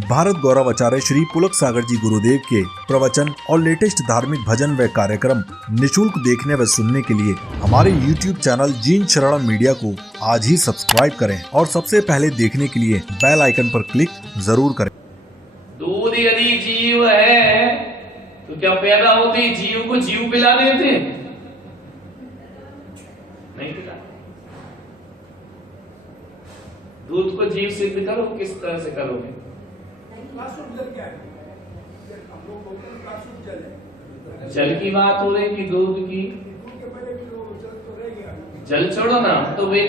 भारत गौरव आचार्य श्री पुलक सागर जी गुरुदेव के प्रवचन और लेटेस्ट धार्मिक भजन व कार्यक्रम निशुल्क देखने व सुनने के लिए हमारे YouTube चैनल जीन शरण मीडिया को आज ही सब्सक्राइब करें और सबसे पहले देखने के लिए बेल आइकन पर क्लिक जरूर करें। दूध यदि जीव है तो क्या पैदा होते ही जीव को जीव पिला देते? नहीं पिला। दूध को जीव सिद्ध करो, किस तरह से करोगे? जल की बात हो रही कि दूध की? जल छोड़ो ना, तो वे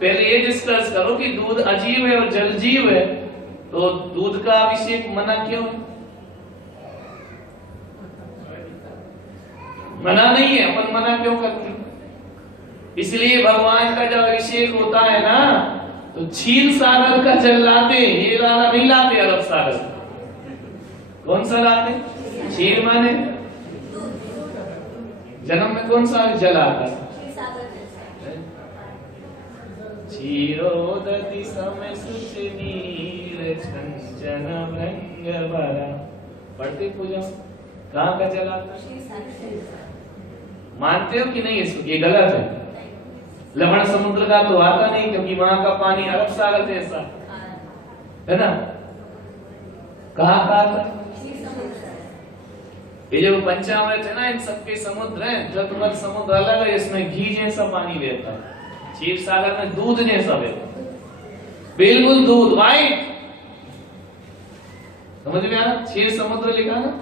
पहले ये डिस्कस करो कि दूध अजीव है और जल जीव है, तो दूध का अभिषेक मना क्यों? मना नहीं है, अपन मना क्यों करते? इसलिए भगवान का जब अभिषेक होता है ना, तो क्षीर सागर का जल लाते, ये लाना नहीं लाते अरब सागर। कौन सा लाते? क्षीर माने जन्म में कौन सा जल आता है? क्षीरोदति समय सुच नीर छंचन भृंग भरा। पढ़ते पूजा कहाँ का जल आता है? मानते हो कि नहीं? इसको ये गलत है। लवण समुद्र का तो आता नहीं, क्योंकि वहां का पानी अरब सागर जैसा है ना। कहाँ का आता? ये जो पंचामृत है ना, इन सबके समुद्र हैं। जलमल समुद्र अलग है, इसमें घी जैसा पानी बहता है। क्षीर सागर में दूध जैसा बहता, बिल्कुल दूध व्हाइट। समझ में आया? क्षीर समुद्र लिखा ना,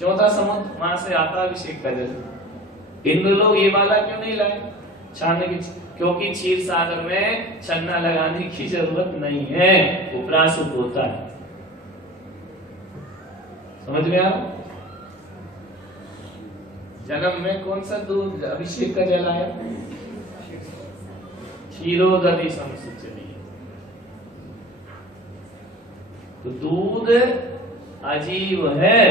चौथा समुद्र, वहां से आता अभिषेक का जल। इंद्र लोग ये वाला क्यों नहीं लाए छानने की? क्योंकि क्षीर सागर में छन्ना लगाने की जरूरत नहीं है, वो प्रासुप होता है। समझ में आया? जन्म में कौन सा दूध अभिषेक का जल आया? क्षीरोदधि समसुचनी। तो दूध अजीव है।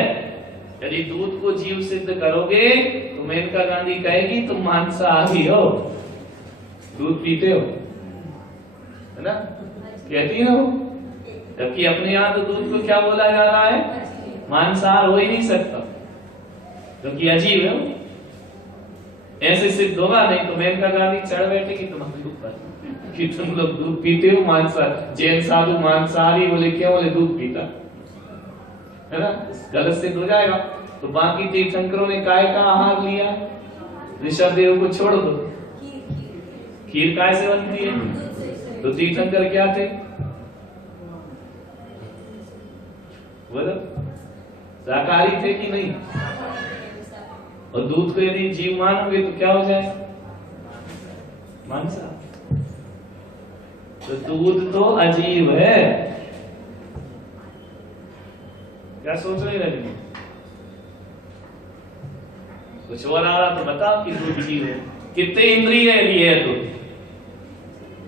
यदि दूध को जीव सिद्ध करोगे तो मेनका गांधी कहेगी तुम मांसाहारी हो। दूध पीते हो, है ना? कहती है वो। जबकि अपने यहाँ तो दूध को क्या बोला जा रहा है? मांसाहार हो ही नहीं सकता, क्योंकि अजीब है वो। ऐसे सिद्ध होगा नहीं तो मेनका गांधी चढ़ बैठेगी तुम्हारे ऊपर कि तुम लोग दूध पीते हो मांसाहार। जैन साधु मांसाहारी बोले, क्यों? बोले दूध पीता है ना। गलत सिद्ध हो जाएगा। तो बाकी तीर्थंकरों ने काय का आहार लिया? ऋषभ देव को छोड़ दो, खीर काय से बनती है? तो तीर्थंकर क्या थे? बोलो, शाकाहारी थे कि नहीं? और दूध को यदि जीव मानोगे तो क्या हो जाए? मांसा। तो दूध तो अजीव है। क्या सोच रहे रजनी? कुछ और आ रहा तो बताओ कि दूध जीव है। कितने इंद्रिय है ये? तो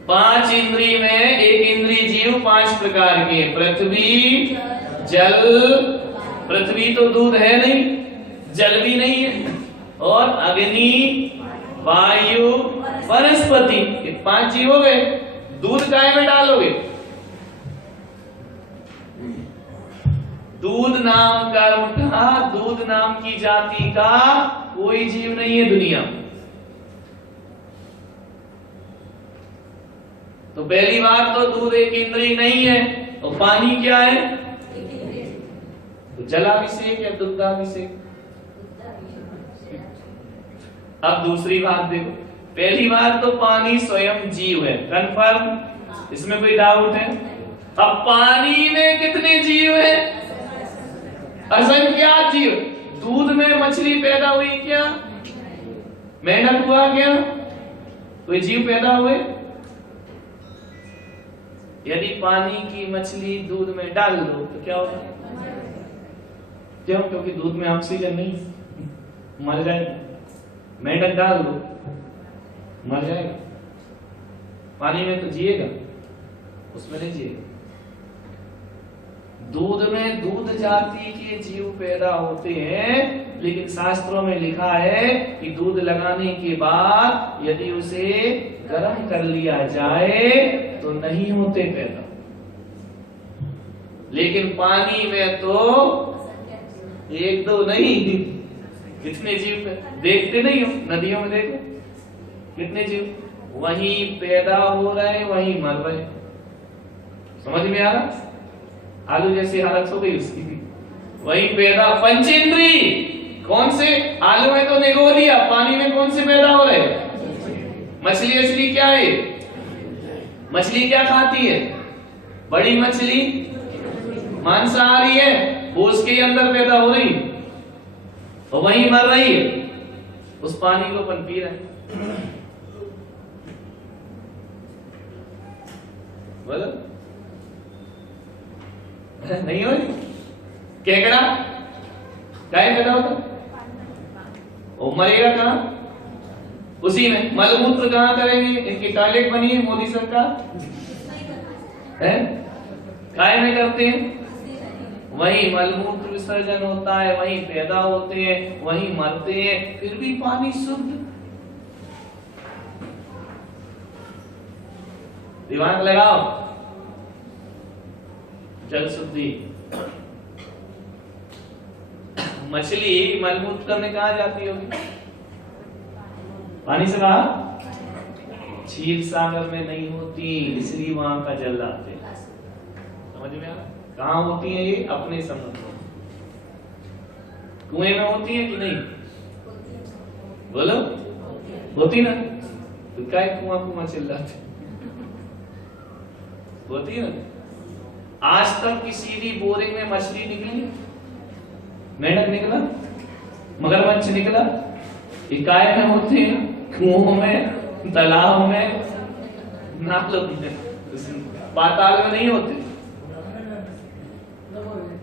5 इंद्रिय में एक इंद्रिय जीव 5 प्रकार के। पृथ्वी, जल, पृथ्वी तो दूध है नहीं, जल भी नहीं है, और अग्नि, वायु, वनस्पति, ये 5 जीव हो गए। दूध काय में डालोगे? दूध नाम कर्म का, दूध नाम की जाति का कोई जीव नहीं है दुनिया। तो पहली बात तो दूध एक इंद्रिय नहीं है। और पानी क्या है? तो जलाभिषेक या दुग्धाभिषेक? अब दूसरी बात देखो। पहली बात तो पानी स्वयं जीव है, कंफर्म? इसमें कोई डाउट है? अब पानी में कितने जीव हैं? असंख्यात जीव। दूध में मछली पैदा हुई क्या? मेंढक हुआ क्या? कोई जीव पैदा हुए? यदि पानी की मछली दूध में डाल दो तो क्या होगा? क्यों? क्योंकि दूध में ऑक्सीजन नहीं, मर जाएगा। मेंढक डाल दो, मर जाएगा। पानी में तो जिएगा, उसमें नहीं जिएगा। दूध में दूध जाति के जीव पैदा होते हैं, लेकिन शास्त्रों में लिखा है कि दूध लगाने के बाद यदि उसे गर्म कर लिया जाए तो नहीं होते पैदा। लेकिन पानी में तो एक दो नहीं, कितने जीव देखते नहीं हो, नदियों में देखो कितने जीव वहीं पैदा हो रहे वहीं मर रहे। समझ में आ रहा? आलू जैसी हालत हो गई उसकी, वहीं पैदा। पंचेंद्री कौन से? आलू में तो निगो लिया, पानी में कौन से पैदा हो रहे? मछली असली क्या है? मछली क्या खाती है? बड़ी मछली मांसाहारी है, वो उसके अंदर पैदा हो रही और वहीं मर रही है, उस पानी को अपन पी रहे हैं। बोलो नहीं हो? केकड़ा गाय पैदा होता वो मरेगा कहां? उसी में। मलमूत्र कहां करेंगे? इनकी टॉयलेट बनी है मोदी सरकार है, काय में करते हैं, वहीं मलमूत्र विसर्जन होता है, वहीं पैदा होते हैं, वहीं मरते हैं, फिर भी पानी शुद्ध। दिमाग लगाओ। जल शुद्धि। मछली मलमूत्र करने कहां जाती होगी? पानी से बाहर। क्षीर सागर में नहीं होती, इसलिए वहां का जल लाते। समझ में आ रहा? कहां होती है ये? अपने समुद्र में। कुएं में होती है कि नहीं? बोलो होती ना, तो क्या कुआं कुआं चिल्लाते? होती है ना। आज तक किसी भी बोरिंग में मछली निकली? मेंढक निकला? मगरमच्छ निकला? ये काय में होते हैं? कुओं में, तालाब में, नालों में, पाताल में नहीं होते,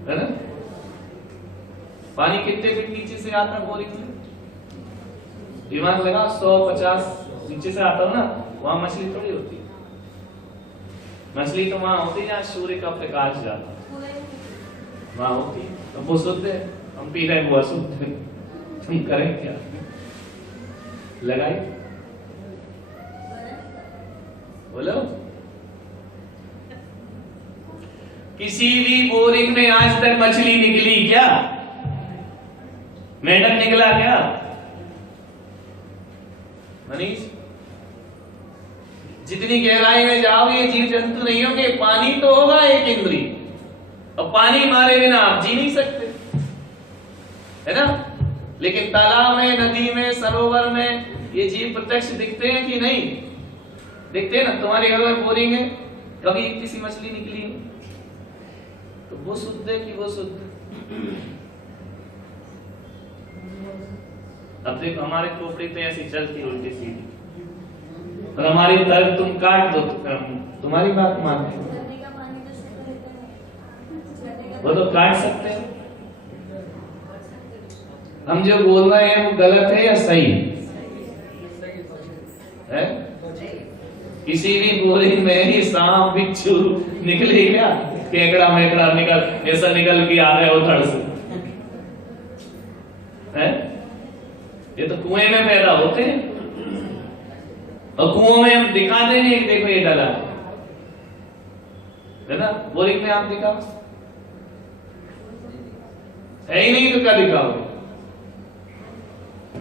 है ना? पानी कितने फीट नीचे से आता है बोरिंग में? दिमाग लगा। 150 नीचे से आता हो ना, वहां मछली थोड़ी होती है। मछली तो वहां होती है जहां सूर्य का प्रकाश जाता है, वहां होती है। तो वो शुद्ध है, हम पी रहे हैं वो अशुद्ध है, तुम करें क्या? लगाई बोलो। किसी भी बोरिंग में आज तक मछली निकली क्या? मेंढक निकला क्या? मनीष, जितनी गहराई में जाओगे जीव जंतु नहीं होंगे। पानी तो होगा एक इंद्री, और पानी मारे बिना आप जी नहीं सकते, है ना? लेकिन तालाब में, नदी में, सरोवर में ये जीव प्रत्यक्ष दिखते हैं कि नहीं दिखते? ना। तुम्हारे घर में बोरिंग है, कभी किसी मछली निकली है? तो वो शुद्ध है कि वो शुद्ध? अब देखो हमारे खोपड़ी पे ऐसी चलती उल्टी सीधी, और हमारी तर्क तुम काट दो तो तुम्हारी बात मानते हो, वो तो काट सकते हैं। हम जो बोल रहे हैं वो गलत है या सही है? किसी भी बोरिंग में ही सांप बिच्छू निकले क्या? केकड़ा मेकड़ा निकल ऐसा निकल के आ रहे हो धड़ से, है? ये तो कुएं में पैदा होते हैं, और कुओं में हम दिखा देंगे कि देखो ये डाला है ना। बोरिंग में आप दिखाओ, है ही नहीं तो क्या दिखाओगे?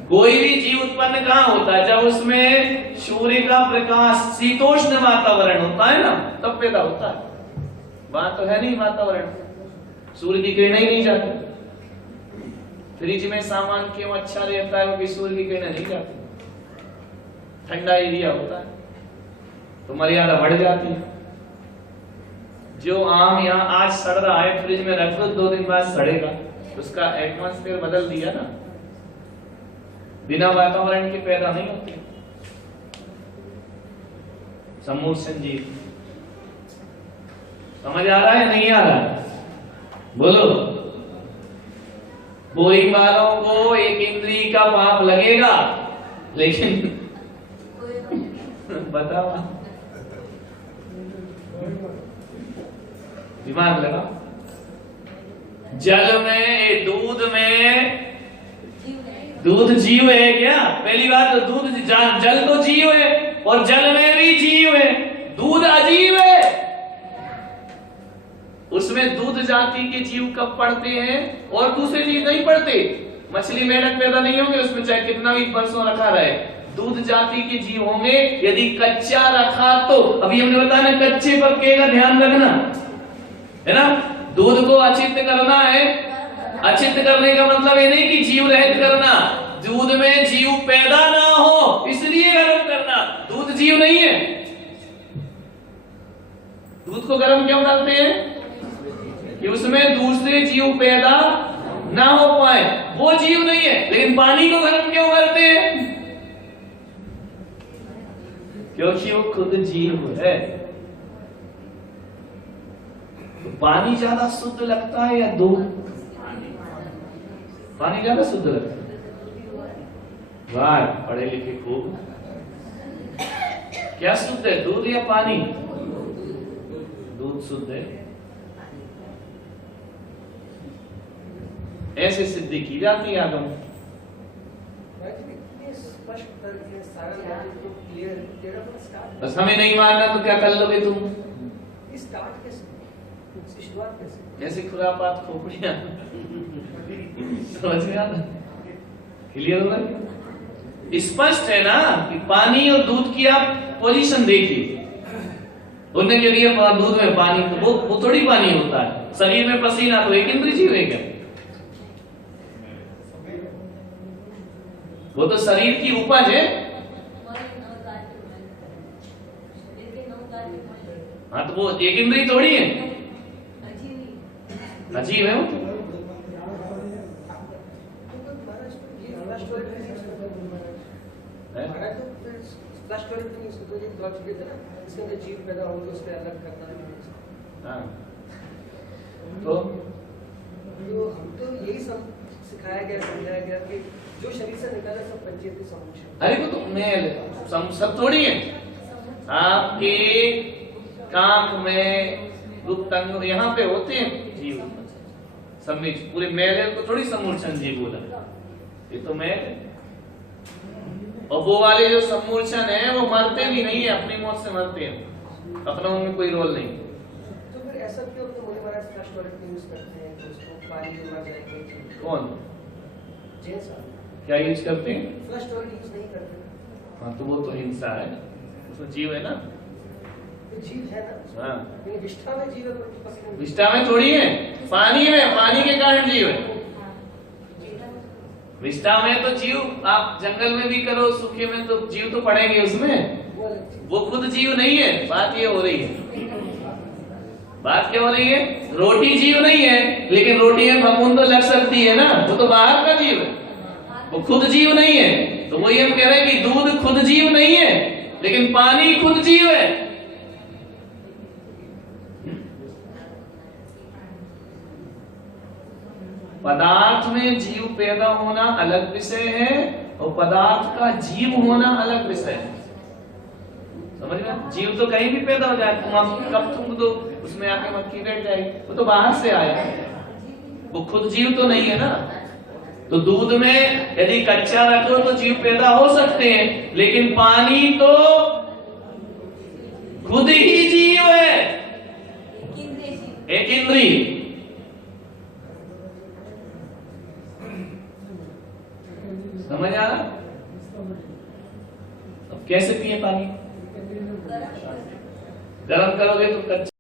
कोई भी जीव उत्पन्न कहां होता है? जब उसमें सूर्य का प्रकाश, शीतोष्ण वातावरण होता है ना, तब पैदा होता है। वहां तो है नहीं वातावरण, सूर्य की किरणें ही नहीं जाती। फ्रिज में सामान क्यों अच्छा रहता है? क्योंकि सूर्य की किरणें नहीं जाती, ठंडा एरिया होता है, तो मर्यादा बढ़ जाती है। जो आम यहाँ आज सड़ रहा है, फ्रिज में रख दो, 2 दिन बाद सड़ेगा, उसका एटमॉस्फेयर बदल दिया ना। बिना वातावरण के पैदा नहीं होते समूह संजीव। समझ आ रहा है नहीं आ रहा है? बोलो। बोरिंग वालों को एक इंद्री का पाप लगेगा, लेकिन बताओ, दिमाग लगा। जल में, दूध में, दूध जीव है क्या? पहली बात तो दूध, जल तो जीव है, और जल में भी जीव है। दूध अजीव है, उसमें दूध जाति के जीव कब पड़ते हैं और दूसरे जीव नहीं पड़ते। मछली मेंढक पैदा नहीं होंगे उसमें, चाहे कितना भी वर्षों रखा रहे। दूध जाति के जीव होंगे यदि कच्चा रखा तो। अभी हमने बताया ना, कच्चे पक्के का ध्यान रखना है ना। दूध को अचित करना है। अचित करने का मतलब ये नहीं कि जीव रहित करना, दूध में जीव पैदा ना हो इसलिए गर्म करना। दूध जीव नहीं है। दूध को गर्म क्यों करते हैं? कि उसमें दूसरे जीव पैदा ना हो पाए, वो जीव नहीं है। लेकिन पानी को गर्म क्यों करते हैं? क्योंकि वो खुद जीव है। तो पानी ज्यादा शुद्ध लगता है या दूध? पानी ज्यादा शुद्ध लगता है। वाह, पढ़े लिखे खूब। क्या शुद्ध है, दूध या पानी? दूध शुद्ध है। ऐसे सिद्धि की जाती है आगम। बस हमें नहीं मानना तो क्या कर लोगे तुम? कैसे खुरापात खोपड़ियां समझ में आता? क्लियर हो रहा? स्पष्ट है ना कि पानी और दूध की आप पोजीशन देखिए। उनने के लिए दूध में पानी, तो वो थोड़ी पानी होता है। शरीर में पसीना तो एक इंद्रिय जीव है क्या? वो तो शरीर की उपज है। हाँ, तो वो एक इंद्रिय थोड़ी है, अजीब है वो। जीव पैदा होंगे उससे अलग करना। हाँ, तो हम तो यही सब सिखाया गया, समझाया गया कि जो शरीर से निकला सब पंचेंद्रिय समूह। अरे वो तो मैं सब थोड़ी है। आपके कांख में गुप्तांग यहाँ पे होते हैं जीव, सम्मिच पूरे मेले को थोड़ी समूर्छन जीव बोला। ये तो मैं, और वो वाले जो समूर्छन है वो मरते भी नहीं है, अपनी मौत से मरते हैं, अपना उनमें कोई रोल नहीं। तो फिर ऐसा क्यों तो मुझे महाराज फ्लश टॉयलेट यूज करते हैं, तो उसको पानी में मर जाएंगे? कौन? जैन साहब क्या यूज करते हैं? फ्लश टॉयलेट यूज नहीं करते। हाँ, तो वो तो हिंसा है, उसमें जीव है ना। जीव है ना। हाँ, विष्ठा में जीव है, विष्ठा में थोड़ी है, पानी में, पानी के कारण जीव है। विष्ठा में तो जीव आप जंगल में भी करो, सूखे में तो जीव तो पड़ेंगे उसमें, वो खुद जीव नहीं है। बात ये हो रही है, बात क्या हो रही है? रोटी जीव नहीं है, लेकिन रोटी में फफूंद तो लग सकती है ना, वो तो बाहर का जीव है, वो खुद जीव नहीं है। तो वही हम कह रहे हैं कि दूध खुद जीव नहीं है, लेकिन पानी खुद जीव है। पदार्थ में जीव पैदा होना अलग विषय है और पदार्थ का जीव होना अलग विषय है। समझ में? जीव तो कहीं भी पैदा हो जाए, तुम कब थूक दो उसमें आके मक्खी बैठ जाएगी, वो तो बाहर से आया, वो खुद जीव तो नहीं है ना। तो दूध में यदि कच्चा रखो तो जीव पैदा हो सकते हैं, लेकिन पानी तो खुद ही जीव है, एक इंद्रिय। समझ आ रहा? अब कैसे पिए पानी? गरम करोगे तो कच्चा